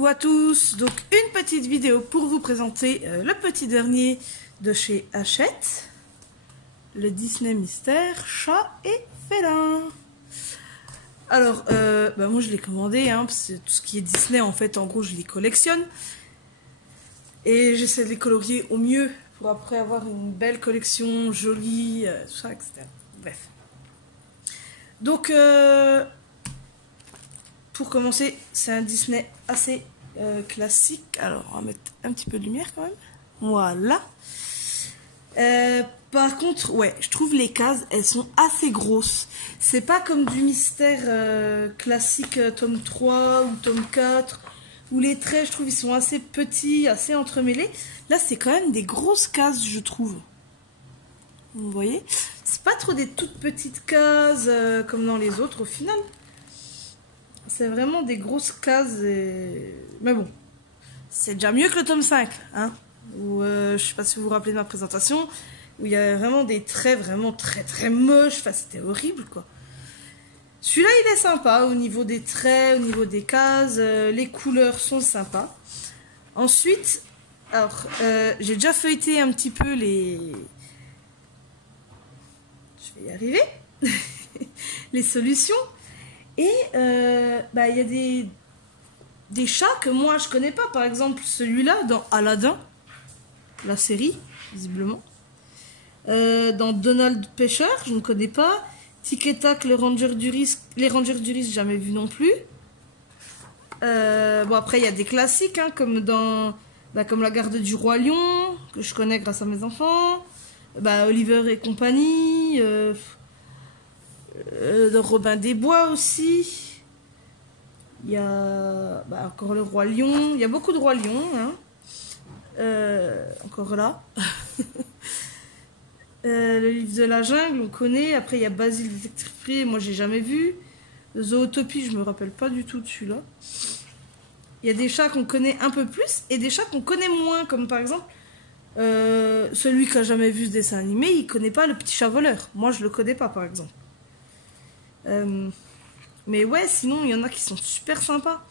Coucou à tous, donc une petite vidéo pour vous présenter le petit dernier de chez Hachette, le Disney Mystère Chat et Félin. Alors, moi je l'ai commandé, parce que tout ce qui est Disney en fait, en gros je les collectionne. Et j'essaie de les colorier au mieux pour après avoir une belle collection, jolie, tout ça, etc. Bref. Donc, pour commencer, c'est un Disney assez classique. Alors, on va mettre un petit peu de lumière quand même. Voilà. Par contre, ouais, je trouve les cases, elles sont assez grosses. C'est pas comme du mystère classique tome 3 ou tome 4, où les traits, je trouve, ils sont assez petits, assez entremêlés. Là, c'est quand même des grosses cases, je trouve. Vous voyez? C'est pas trop des toutes petites cases comme dans les autres, au final. C'est vraiment des grosses cases. Mais bon, c'est déjà mieux que le tome 5, où, je sais pas si vous vous rappelez de ma présentation, où il y a vraiment des traits vraiment très très moches. Enfin, c'était horrible, quoi. Celui-là, il est sympa au niveau des traits, au niveau des cases. Les couleurs sont sympas. Ensuite, alors, j'ai déjà feuilleté un petit peu les... Je vais y arriver. Les solutions. Et il y a des chats que moi je connais pas. Par exemple, celui-là dans Aladdin, la série, visiblement. Dans Donald Pêcheur, je ne connais pas. Tic et Tac, les Rangers du risque, jamais vu non plus. Après, il y a des classiques, comme comme La Garde du Roi Lion, que je connais grâce à mes enfants. Oliver et compagnie. De Robin des Bois aussi. Il y a encore le Roi Lion. Il y a beaucoup de Roi Lion. Encore là. Le Livre de la Jungle, on connaît. Après, il y a Basile Détective Privé. Moi, j'ai jamais vu. Zootopie, je me rappelle pas du tout de celui-là. Il y a des chats qu'on connaît un peu plus et des chats qu'on connaît moins. Comme par exemple, celui qui a jamais vu ce dessin animé, il connaît pas le petit chat voleur. Moi, je le connais pas, par exemple. Mais ouais, sinon, il y en a qui sont super sympas.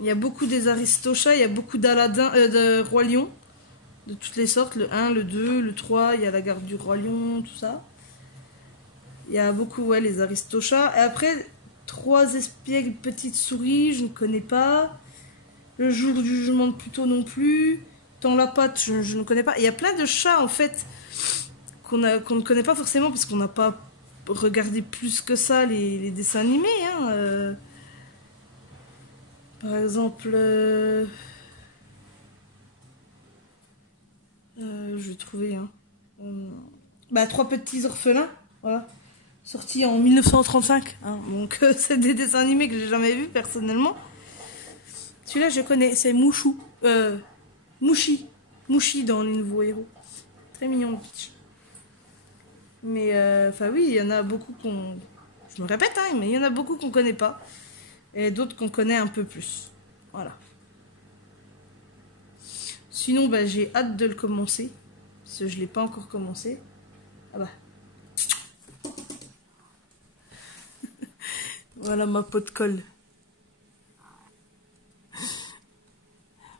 Il y a beaucoup des Aristochats, il y a beaucoup d'Aladin, de Roi Lion, de toutes les sortes, le 1, le 2, le 3, il y a La Garde du Roi Lion, tout ça. Il y a beaucoup, ouais, les Aristochats. Et après, 3 espiègles petites souris, je ne connais pas. Le Jour du Jugement de Pluto non plus. Dans la patte, je ne connais pas. Il y a plein de chats, en fait, qu'on ne connaît pas forcément parce qu'on n'a pas regardé plus que ça les dessins animés. Par exemple, je vais trouver 3 petits orphelins, voilà, sortis en 1935. Donc c'est des dessins animés que j'ai jamais vus personnellement. Celui-là je connais, c'est Mouchou, Mouchi dans Les Nouveaux Héros. Très mignon le petit. Mais oui, il y en a beaucoup qu'on... Je me répète, mais il y en a beaucoup qu'on connaît pas. Et d'autres qu'on connaît un peu plus. Voilà. Sinon, j'ai hâte de le commencer. Parce que je ne l'ai pas encore commencé. Voilà ma peau de colle.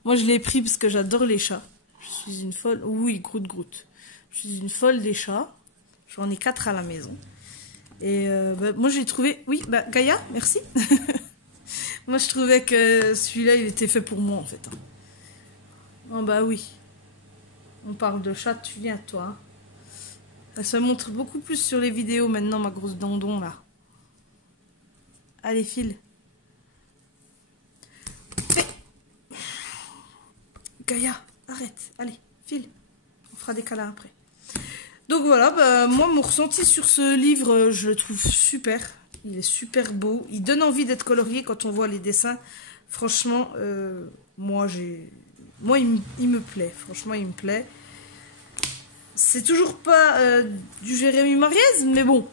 Moi, je l'ai pris parce que j'adore les chats. Je suis une folle... Oui, Groot. Je suis une folle des chats. J'en ai 4 à la maison. Et moi, j'ai trouvé... Oui, Gaïa, merci. Moi, je trouvais que celui-là, il était fait pour moi, en fait. Oh, oui. On parle de chat, tu viens, toi. Elle se montre beaucoup plus sur les vidéos, maintenant, ma grosse dandon, là. Allez, file. Gaïa, arrête. Allez, file. On fera des câlins après. Donc voilà, moi mon ressenti sur ce livre, je le trouve super. Il est super beau. Il donne envie d'être colorié quand on voit les dessins. Franchement, moi il me plaît. Franchement, il me plaît. C'est toujours pas du Jérémy Mariez, mais bon,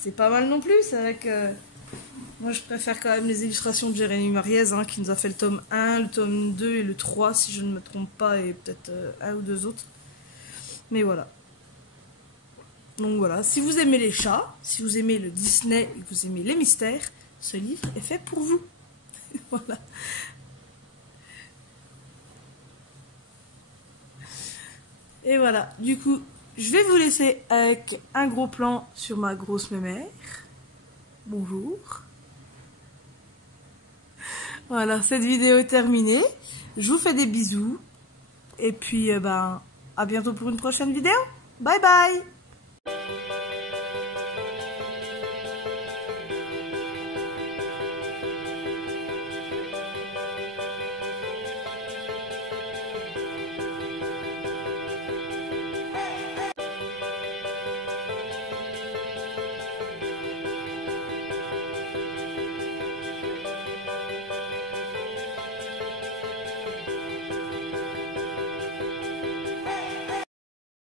c'est pas mal non plus. C'est vrai que moi je préfère quand même les illustrations de Jérémy Mariez, qui nous a fait le tome 1, le tome 2 et le 3, si je ne me trompe pas, et peut-être un ou deux autres. Mais voilà. Donc voilà, si vous aimez les chats, si vous aimez le Disney et que vous aimez les mystères, ce livre est fait pour vous. Voilà. Et voilà, du coup, je vais vous laisser avec un gros plan sur ma grosse mémère. Bonjour. Voilà, cette vidéo est terminée. Je vous fais des bisous. Et puis, à bientôt pour une prochaine vidéo. Bye bye.